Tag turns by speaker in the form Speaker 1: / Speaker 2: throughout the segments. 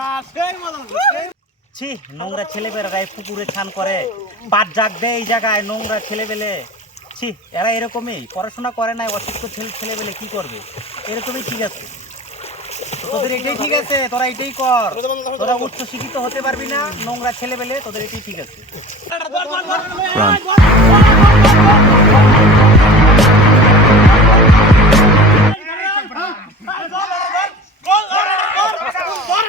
Speaker 1: না
Speaker 2: ছি নোংরা ছেলেবেলা গায়ে পুকুরে স্নান করে। পাট জাগ দেয় এই জায়গায় নোংরা ছেলেবেলে ছি এরা এরকমই পড়াশোনা করে নাই অসুস্থ ছেলে ছেলেবেলে কি করবে? এরকমই ঠিক আছে। তোদের এটাই ঠিক আছে তোরা এটাই কর। তোরা উচ্চ শিক্ষিত হতে পারবি না নোংরা ছেলেবেলে তোদের এটাই ঠিক আছে।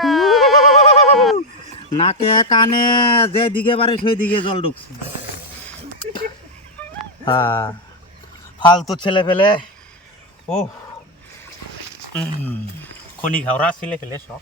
Speaker 2: নাকে, কানে, যে দিকে পারে সেই দিকে জল ঢুকছে। হ্যাঁ ফালতু ছেলে ফেলে ও খনি ঘাওড়া ছেলে ফেলে সব।